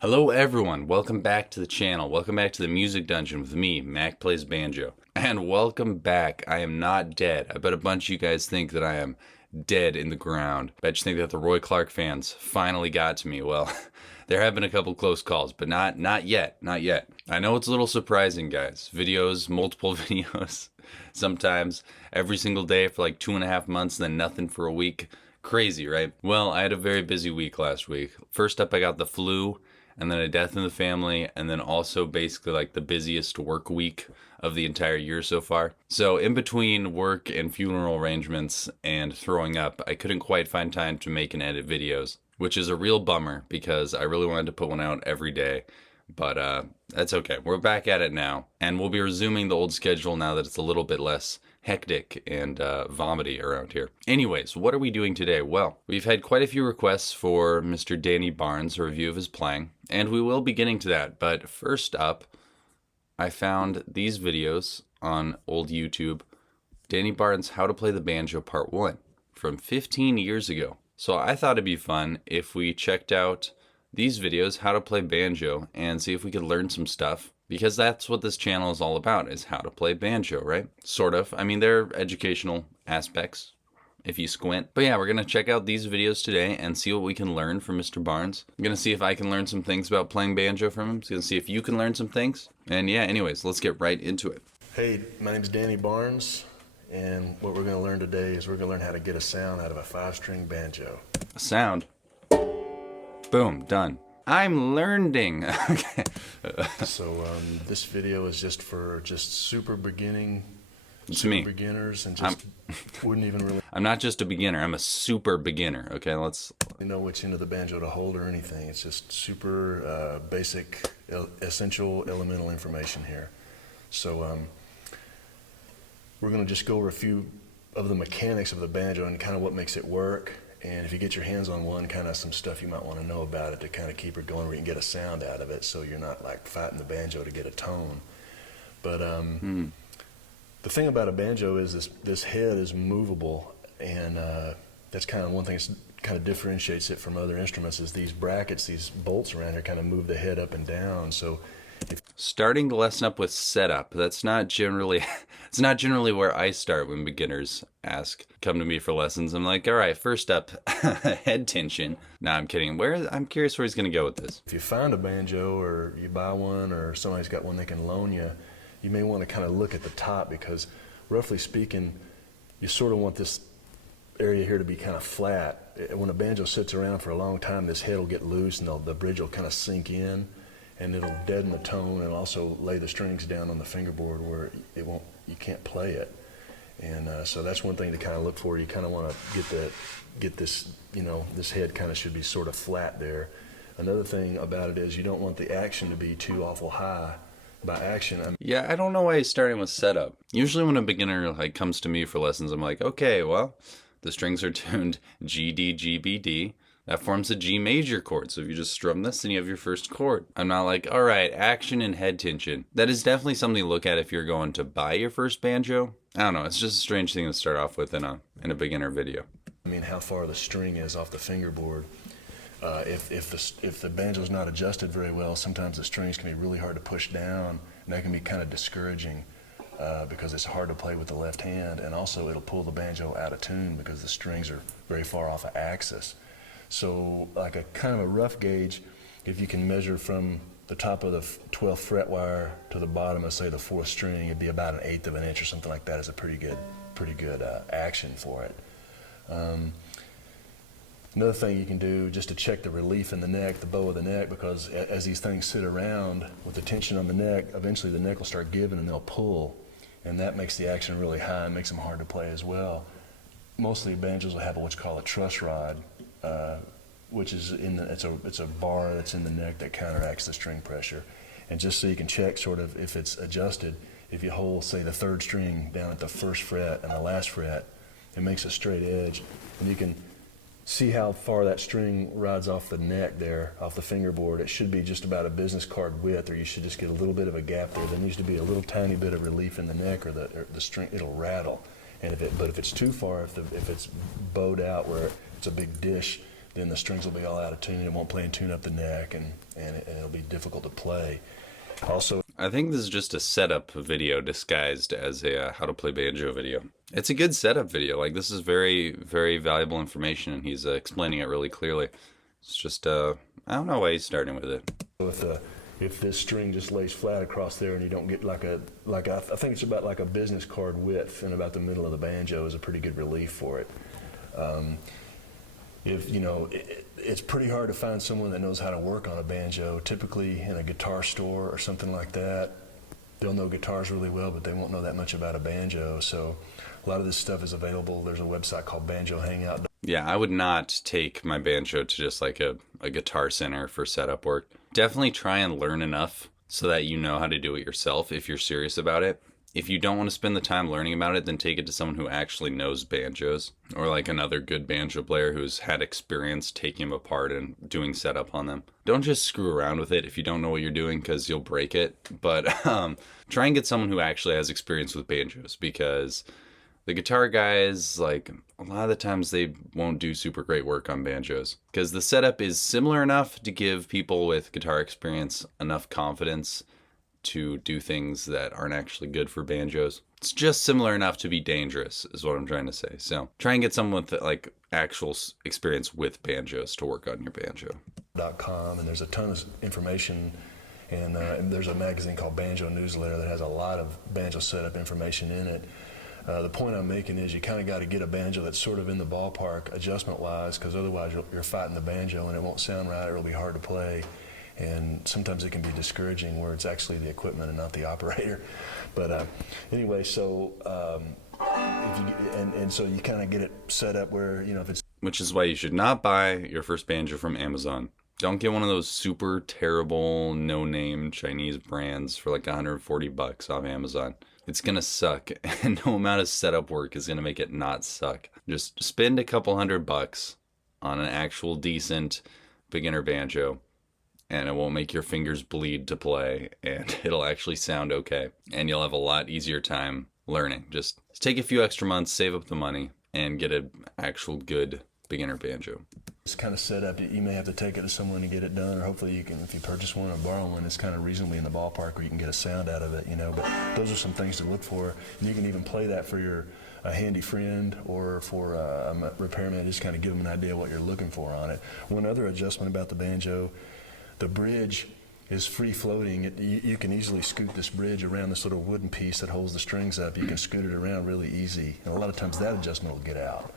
Hello everyone, welcome back to the channel. Welcome back to the Music Dungeon with me, Mac Plays Banjo. And welcome back. I am not dead. I bet a bunch of you guys think that I am dead in the ground. I bet you think that the Roy Clark fans finally got to me. Well, there have been a couple close calls, but not yet. I know it's a little surprising, guys. Videos, multiple videos, sometimes every single day for like 2.5 months, then nothing for a week. Crazy, right? Well, I had a very busy week last week. First up, I got the flu, and then a death in the family, and then also basically like the busiest work week of the entire year so far. So in between work and funeral arrangements and throwing up, I couldn't quite find time to make and edit videos, which is a real bummer because I really wanted to put one out every day. But that's okay. We're back at it now, and we'll be resuming the old schedule now that it's a little bit less hectic and vomity around here. Anyways, what are we doing today? Well, we've had quite a few requests for Mr. Danny Barnes, a review of his playing, and we will be getting to that. But first up, I found these videos on old YouTube. Danny Barnes, How to Play the Banjo Part 1 from 15 years ago. So I thought it'd be fun if we checked out these videos, how to play banjo, and see if we could learn some stuff, because that's what this channel is all about, is how to play banjo, right? Sort of. I mean, there are educational aspects if you squint. But yeah, we're gonna check out these videos today and see what we can learn from Mr. Barnes. I'm gonna see if I can learn some things about playing banjo from him. I'm gonna see if you can learn some things. And yeah, anyways, let's get right into it. Hey, my name's Danny Barnes, and what we're gonna learn today is we're gonna learn how to get a sound out of a 5-string banjo. A sound. Boom, done. I'm learning. Okay. So this video is just for super beginners and just wouldn't even really I'm not just a beginner, I'm a super beginner. Okay, let's know which end of the banjo to hold or anything. It's just super basic, essential, elemental information here. So we're gonna just go over a few of the mechanics of the banjo and kind of what makes it work. And if you get your hands on one, kind of some stuff you might want to know about it to kind of keep it going where you can get a sound out of it so you're not like fighting the banjo to get a tone. But the thing about a banjo is this head is movable, and that's kind of one thing that kind of differentiates it from other instruments is these brackets, these bolts around here kind of move the head up and down. So starting the lesson up with setup. That's not generally it's not generally where I start when beginners come to me for lessons. I'm like, all right, first up, head tension. Nah, I'm kidding. I'm curious where he's gonna go with this. If you find a banjo or you buy one or somebody's got one they can loan you, you may want to kind of look at the top because roughly speaking, you sort of want this area here to be kind of flat. When a banjo sits around for a long time, this head will get loose and the bridge will kind of sink in, and it'll deaden the tone and also lay the strings down on the fingerboard where you can't play it. And so that's one thing to kind of look for. You kind of want to get this, this head kind of should be sort of flat there. Another thing about it is you don't want the action to be too awful high. By action, yeah, I don't know why he's starting with setup. Usually when a beginner comes to me for lessons, I'm like, okay, well, the strings are tuned G, D, G, B, D. That forms a G major chord. So if you just strum this, then you have your first chord. I'm not like, all right, action and head tension. That is definitely something to look at if you're going to buy your first banjo. I don't know. It's just a strange thing to start off with in a beginner video. I mean, how far the string is off the fingerboard. If the banjo's not adjusted very well, sometimes the strings can be really hard to push down, and that can be kind of discouraging because it's hard to play with the left hand, and also it'll pull the banjo out of tune because the strings are very far off of axis. So like a kind of a rough gauge, if you can measure from the top of the 12th fret wire to the bottom of, say, the 4th string, it'd be about 1/8 of an inch or something like that is a pretty good action for it. Another thing you can do just to check the relief in the neck, the bow of the neck, because as these things sit around with the tension on the neck, eventually the neck will start giving and they'll pull, and that makes the action really high and makes them hard to play as well. Mostly banjos will have what's called a truss rod, which is it's a bar that's in the neck that counteracts the string pressure. And just so you can check sort of if it's adjusted, if you hold, say, the 3rd string down at the 1st fret and the last fret, it makes a straight edge, and you can see how far that string rides off the neck there, off the fingerboard. It should be just about a business card width, or you should just get a little bit of a gap there. There needs to be a little tiny bit of relief in the neck, or the string, it'll rattle. And but if it's too far, if it's bowed out where it's a big dish, then the strings will be all out of tune. It won't play in tune up the neck, and it'll be difficult to play. Also, I think this is just a setup video disguised as a how to play banjo video. It's a good setup video. Like, this is very, very valuable information, and he's explaining it really clearly. It's just, I don't know why he's starting with it. If this string just lays flat across there and you don't get I think it's about like a business card width, and about the middle of the banjo is a pretty good relief for it. If you know, it's pretty hard to find someone that knows how to work on a banjo. Typically in a guitar store or something like that, they'll know guitars really well, but they won't know that much about a banjo. So a lot of this stuff is available. There's a website called Banjo Hangout. Yeah, I would not take my banjo to just like a guitar center for setup work. Definitely try and learn enough so that you know how to do it yourself if you're serious about it. If you don't want to spend the time learning about it, then take it to someone who actually knows banjos, or like another good banjo player who's had experience taking them apart and doing setup on them. Don't just screw around with it if you don't know what you're doing, because you'll break it. But try and get someone who actually has experience with banjos, because the guitar guys, like, a lot of the times they won't do super great work on banjos, because the setup is similar enough to give people with guitar experience enough confidence to do things that aren't actually good for banjos. It's just similar enough to be dangerous, is what I'm trying to say. So try and get someone with like actual experience with banjos to work on your banjo. .com, and there's a ton of information, and there's a magazine called Banjo Newsletter that has a lot of banjo setup information in it. The point I'm making is you kind of got to get a banjo that's sort of in the ballpark adjustment-wise, because otherwise you're fighting the banjo and it won't sound right, or it'll be hard to play. And sometimes it can be discouraging where it's actually the equipment and not the operator. But anyway, so so you kind of get it set up where, you know, if it's... Which is why you should not buy your first banjo from Amazon. Don't get one of those super terrible, no-name Chinese brands for like $140 off Amazon. It's gonna suck, and no amount of setup work is gonna make it not suck. Just spend a couple $100 on an actual decent beginner banjo, and it won't make your fingers bleed to play, and it'll actually sound okay. And you'll have a lot easier time learning. Just take a few extra months, save up the money, and get an actual good beginner banjo. It's kind of set up. You may have to take it to someone to get it done, or hopefully you can, if you purchase one or borrow one, it's kind of reasonably in the ballpark where you can get a sound out of it, you know. But those are some things to look for. And you can even play that for a handy friend, or for a repairman, just kind of give them an idea of what you're looking for on it. One other adjustment about the banjo, the bridge is free floating. You can easily scoot this bridge around this little wooden piece that holds the strings up. You can scoot it around really easy, and a lot of times that adjustment will get out.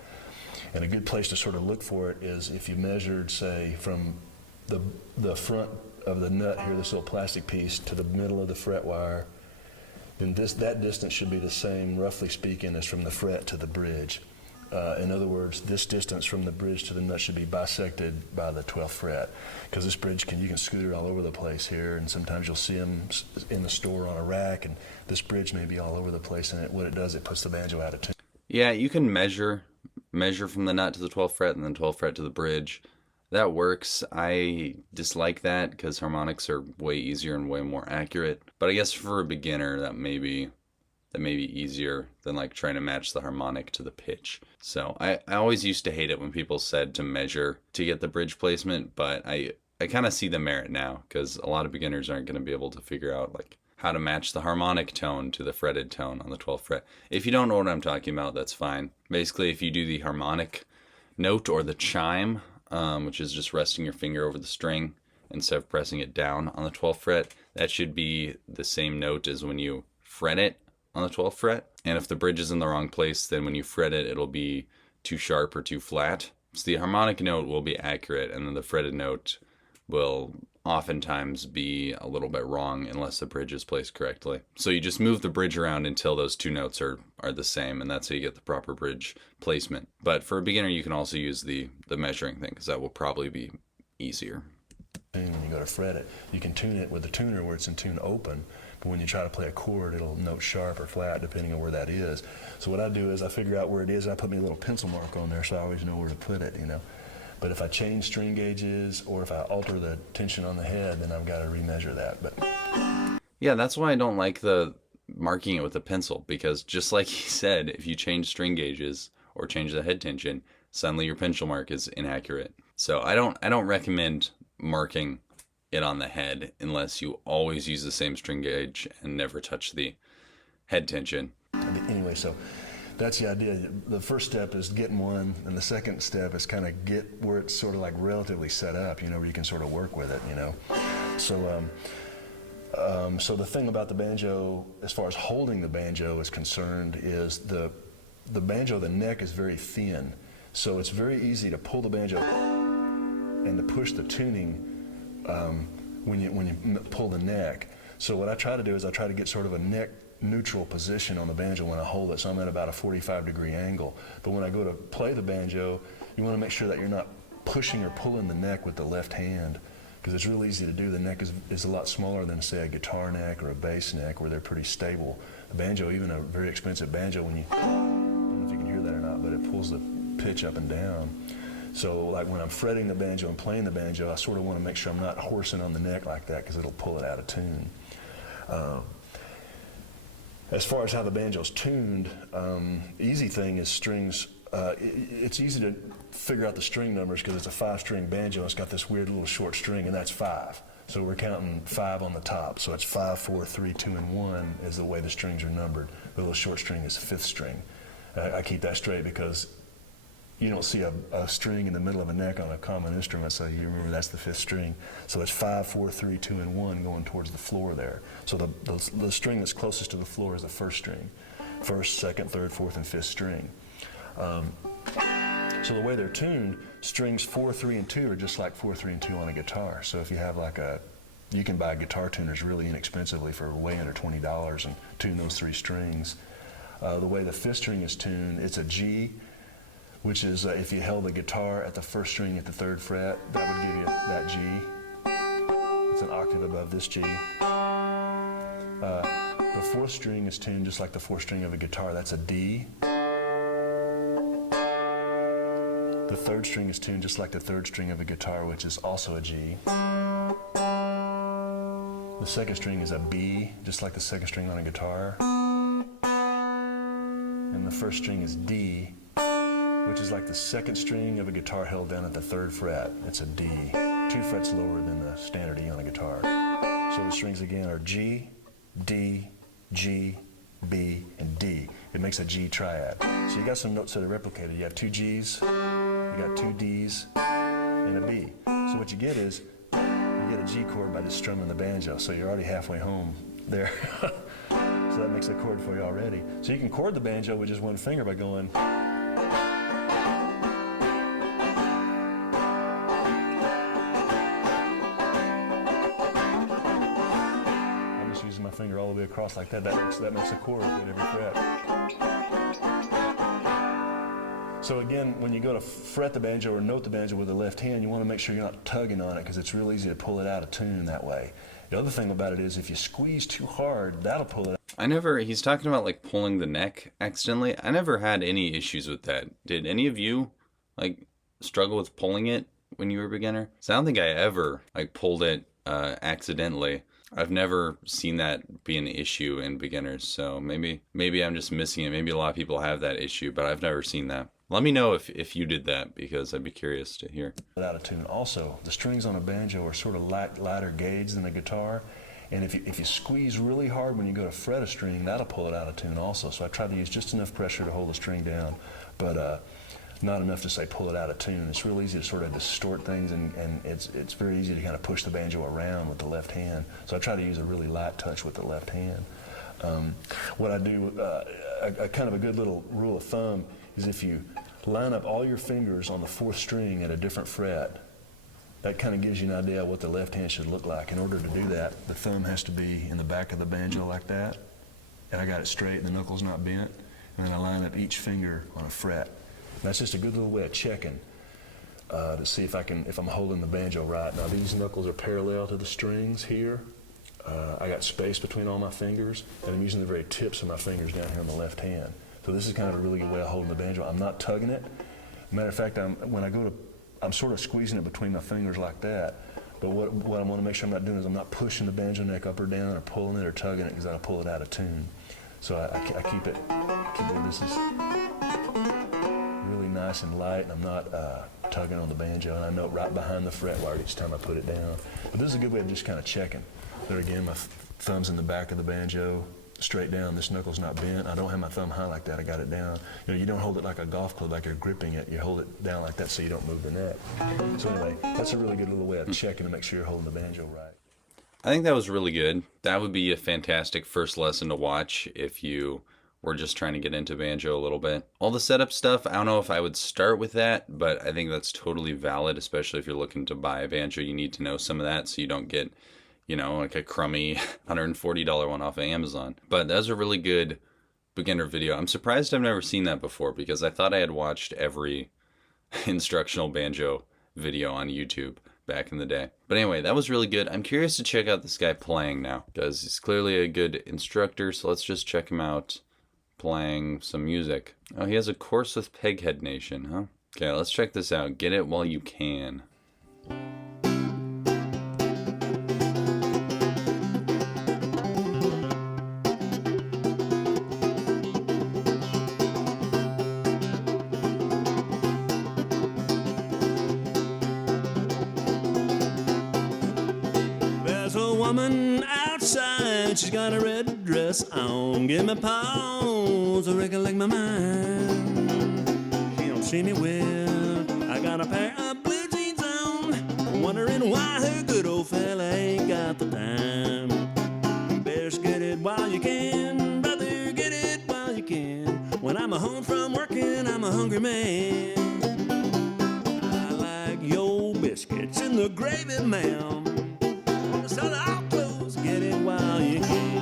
And a good place to sort of look for it is if you measured, say, from the front of the nut here, this little plastic piece, to the middle of the fret wire, then that distance should be the same, roughly speaking, as from the fret to the bridge. In other words, this distance from the bridge to the nut should be bisected by the 12th fret, because this bridge you can scoot it all over the place here, and sometimes you'll see them in the store on a rack, and this bridge may be all over the place, and what it does, it puts the banjo out of tune. Yeah, you can measure from the nut to the 12th fret and then 12th fret to the bridge. That works. I dislike that because harmonics are way easier and way more accurate. But I guess for a beginner, that may be easier than like trying to match the harmonic to the pitch. So I always used to hate it when people said to measure to get the bridge placement, but I kind of see the merit now, because a lot of beginners aren't going to be able to figure out like how to match the harmonic tone to the fretted tone on the 12th fret. If you don't know what I'm talking about, that's fine. Basically, if you do the harmonic note or the chime, which is just resting your finger over the string instead of pressing it down on the 12th fret, that should be the same note as when you fret it on the 12th fret. And if the bridge is in the wrong place, then when you fret it, it'll be too sharp or too flat. So the harmonic note will be accurate, and then the fretted note will oftentimes be a little bit wrong unless the bridge is placed correctly. So you just move the bridge around until those two notes are the same, and that's how you get the proper bridge placement. But for a beginner, you can also use the measuring thing, because that will probably be easier. When you go to fret it, you can tune it with the tuner where it's in tune open, but when you try to play a chord, it'll note sharp or flat depending on where that is. So what I do is I figure out where it is, I put me a little pencil mark on there so I always know where to put it, you know. But if I change string gauges or if I alter the tension on the head, then I've got to remeasure that. But yeah, that's why I don't like the marking it with a pencil, because just like he said, if you change string gauges or change the head tension, suddenly your pencil mark is inaccurate. So I don't recommend marking it on the head unless you always use the same string gauge and never touch the head tension. Anyway, so that's the idea. The first step is getting one, and the second step is kind of get where it's sort of like relatively set up, where you can sort of work with it. So, so the thing about the banjo, as far as holding the banjo is concerned, is the banjo, the neck is very thin, so it's very easy to pull the banjo and to push the tuning when you pull the neck. So what I try to do is I try to get sort of a neck neutral position on the banjo when I hold it, so I'm at about a 45-degree angle. But when I go to play the banjo, you want to make sure that you're not pushing or pulling the neck with the left hand, because it's real easy to do. The neck is a lot smaller than, say, a guitar neck or a bass neck, where they're pretty stable. The banjo, even a very expensive banjo, I don't know if you can hear that or not, but it pulls the pitch up and down. So like when I'm fretting the banjo and playing the banjo, I sort of want to make sure I'm not horsing on the neck like that, because it'll pull it out of tune. As far as how the banjo's tuned, easy thing is strings. It's easy to figure out the string numbers because it's a 5-string banjo. It's got this weird little short string, and that's 5. So we're counting 5 on the top. So it's 5, 4, 3, 2, and 1 is the way the strings are numbered. The little short string is 5th string. I keep that straight because you don't see a string in the middle of a neck on a common instrument, so you remember that's the 5th string. So it's 5, 4, 3, 2, and 1 going towards the floor there. So the string that's closest to the floor is the 1st string. 1st, 2nd, 3rd, 4th, and 5th string. So the way they're tuned, strings 4, 3, and 2 are just like 4, 3, and 2 on a guitar. So if you have you can buy guitar tuners really inexpensively for way under $20 and tune those 3 strings. The way the 5th string is tuned, it's a G, which is if you held the guitar at the 1st string at the 3rd fret, that would give you that G. It's an octave above this G. The 4th string is tuned just like the 4th string of a guitar. That's a D. The 3rd string is tuned just like the 3rd string of a guitar, which is also a G. The 2nd string is a B, just like the 2nd string on a guitar. And the 1st string is D, which is like the 2nd string of a guitar held down at the 3rd fret. It's a D, 2 frets lower than the standard E on a guitar. So the strings again are G, D, G, B, and D. It makes a G triad. So you got some notes that are replicated. You have 2 Gs, you got 2 Ds, and a B. So what you get is, you get a G chord by just strumming the banjo. So you're already halfway home there. So that makes a chord for you already. So you can chord the banjo with just one finger by going. I'm just using my finger all the way across like that. That makes a chord at every fret. So again, when you go to fret the banjo or note the banjo with the left hand, you want to make sure you're not tugging on it, because it's real easy to pull it out of tune that way. The other thing about it is if you squeeze too hard, that'll pull it out. He's talking about like pulling the neck accidentally. I never had any issues with that. Did any of you like struggle with pulling it when you were a beginner? So I don't think I ever like pulled it accidentally. I've never seen that be an issue in beginners. So maybe I'm just missing it. Maybe a lot of people have that issue, but I've never seen that. Let me know if you did that, because I'd be curious to hear. Out of tune. Also, the strings on a banjo are sort of lighter gauge than a guitar, and if you squeeze really hard when you go to fret a string, that'll pull it out of tune also. So I try to use just enough pressure to hold the string down, but not enough to say pull it out of tune. It's real easy to sort of distort things, and it's very easy to kind of push the banjo around with the left hand. So I try to use a really light touch with the left hand. What I do, a kind of a good little rule of thumb, is if you line up all your fingers on the 4th string at a different fret, that kind of gives you an idea of what the left hand should look like. In order to do that, the thumb has to be in the back of the banjo like that, and I got it straight and the knuckles not bent, and then I line up each finger on a fret. And that's just a good little way of checking to see if I'm holding the banjo right. Now these knuckles are parallel to the strings here. I got space between all my fingers, and I'm using the very tips of my fingers down here on the left hand. So this is kind of a really good way of holding the banjo. I'm not tugging it. Matter of fact, I'm sort of squeezing it between my fingers like that. But what I want to make sure I'm not doing is I'm not pushing the banjo neck up or down or pulling it or tugging it, because that'll pull it out of tune. So I keep it. This is really nice. nice and light, and I'm not tugging on the banjo, and I note right behind the fretboard each time I put it down. But this is a good way of just kind of checking. There again, my thumb's in the back of the banjo, straight down. This knuckle's not bent. I don't have my thumb high like that. I got it down. You know, you don't hold it like a golf club, like you're gripping it. You hold it down like that so you don't move the neck. So anyway, that's a really good little way of checking to make sure you're holding the banjo right. I think that was really good. That would be a fantastic first lesson to watch if you were just trying to get into banjo a little bit. All the setup stuff, I don't know if I would start with that, but I think that's totally valid, especially if you're looking to buy a banjo. You need to know some of that so you don't get, you know, like a crummy $140 one off of Amazon. But that was a really good beginner video. I'm surprised I've never seen that before because I thought I had watched every instructional banjo video on YouTube back in the day. But anyway, that was really good. I'm curious to check out this guy playing now because he's clearly a good instructor. So let's just check him out playing some music. Oh, he has a course with Peghead Nation, huh? Okay, let's check this out. Get it while you can. There's a woman outside, she's got a red dress on. Give me pause to recollect my mind. She don't see me well, I got a pair of blue jeans on. Wondering why her good old fella ain't got the time. Best get it while you can, brother, get it while you can. When I'm home from working, I'm a hungry man. I like your biscuits in the gravy, ma'am. So I'll close, get it while you can.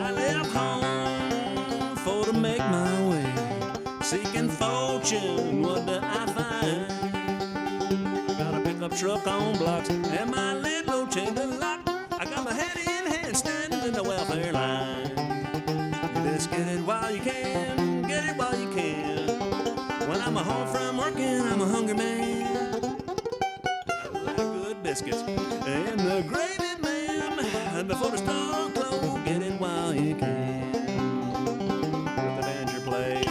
I left home for to make my way, seeking fortune, what do I find? Got a pickup truck on blocks, and my lid load chain to lock. I got my head in hand, standing in the welfare line. Just get it while you can, get it while you can. When I'm home from working, I'm a hungry man. I like good biscuits and the gravy, ma'am. And before the store close, get it while you can. Let the banjo play.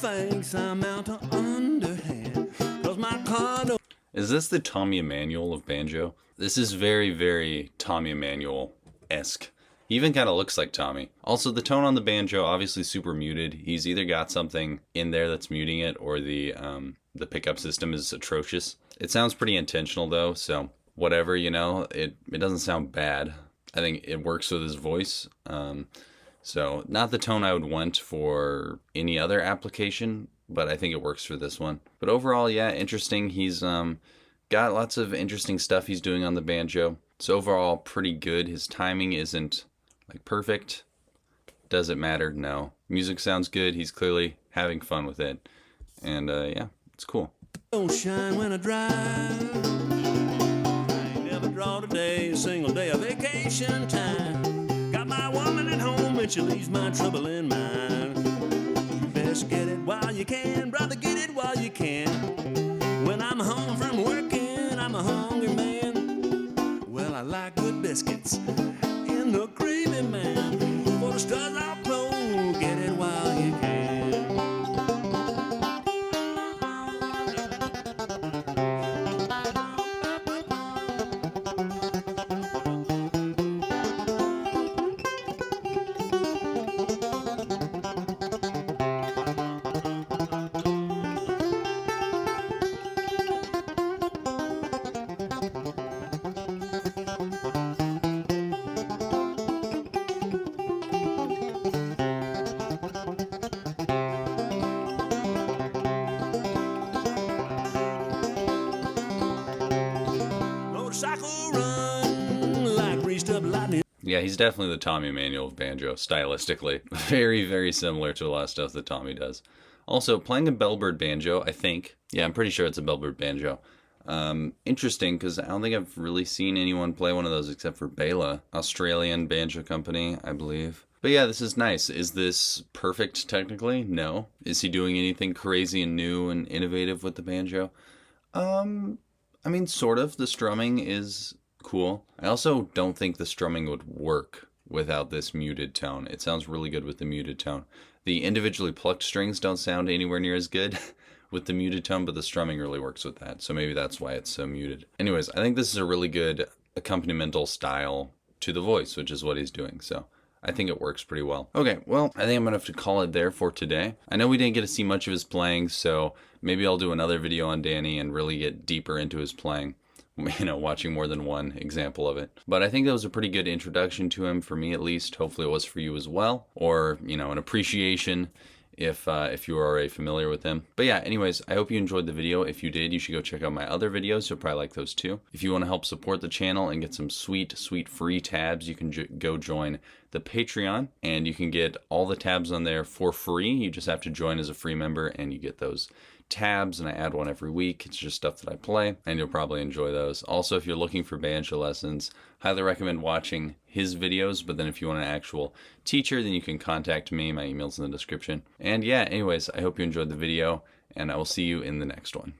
Thinks I'm out to underhand, 'cause my car don't. Is this the Tommy Emmanuel of banjo? This is very, very Tommy Emmanuel-esque. He even kind of looks like Tommy. Also, the tone on the banjo, obviously super muted. He's either got something in there that's muting it, or the pickup system is atrocious. It sounds pretty intentional though, so whatever, you know, it doesn't sound bad. I think it works with his voice. So not the tone I would want for any other application, but I think it works for this one. But overall, yeah, interesting. He's got lots of interesting stuff he's doing on the banjo. So overall, pretty good. His timing isn't like perfect. Does it matter? No. Music sounds good. He's clearly having fun with it. And yeah, it's cool. Don't shine when I drive. I ain't never draw today, a single day of vacation time. Got my woman at home and she leaves my trouble in mind. Best get it while you can, brother, get it while you can. When I'm home from working, I'm a hungry man. Well, I like good biscuits in the gravy, man. For the stars I'll close, get it while you can. gun like greased up lightning. Yeah, he's definitely the Tommy Emmanuel of banjo, stylistically. Very, very similar to a lot of stuff that Tommy does. Also, playing a bellbird banjo, I think. Yeah, I'm pretty sure it's a bellbird banjo. Interesting, because I don't think I've really seen anyone play one of those except for Bela, Australian banjo company, I believe. But yeah, this is nice. Is this perfect technically? No. Is he doing anything crazy and new and innovative with the banjo? I mean, sort of. The strumming is cool. I also don't think the strumming would work without this muted tone. It sounds really good with the muted tone. The individually plucked strings don't sound anywhere near as good with the muted tone, but the strumming really works with that. So maybe that's why it's so muted. Anyways, I think this is a really good accompanimental style to the voice, which is what he's doing. So I think it works pretty well. Okay, well, I think I'm gonna have to call it there for today. I know we didn't get to see much of his playing, so maybe I'll do another video on Danny and really get deeper into his playing. You know, watching more than one example of it. But I think that was a pretty good introduction to him, for me at least. Hopefully it was for you as well. Or, you know, an appreciation if you are already familiar with him. But yeah, anyways, I hope you enjoyed the video. If you did, you should go check out my other videos. You'll probably like those too. If you want to help support the channel and get some sweet, sweet free tabs, you can go join the Patreon, and you can get all the tabs on there for free. You just have to join as a free member, and you get those tabs, and I add one every week. It's just stuff that I play, and you'll probably enjoy those. Also, if you're looking for banjo lessons, highly recommend watching his videos. But then if you want an actual teacher, then you can contact me. My email's in the description. And yeah, anyways, I hope you enjoyed the video, and I will see you in the next one.